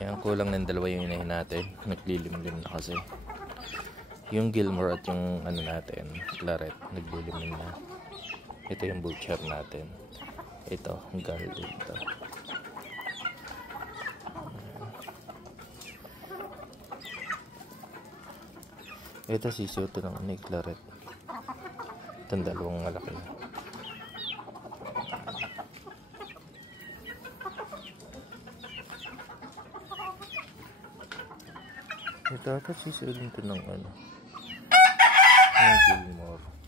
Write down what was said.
Ayan, kulang ng dalawa yung inahin natin. Naglilimlim na kasi. Yung Gilmore at yung ano natin, Claret, naglilimlim na. Ito yung butcher natin. Ito, Garland ito. Ito sisiyo ito ng ano, Claret. Itong dalawang malaki. Ito ata sisiyo din ito ng ano, ng Gilmore.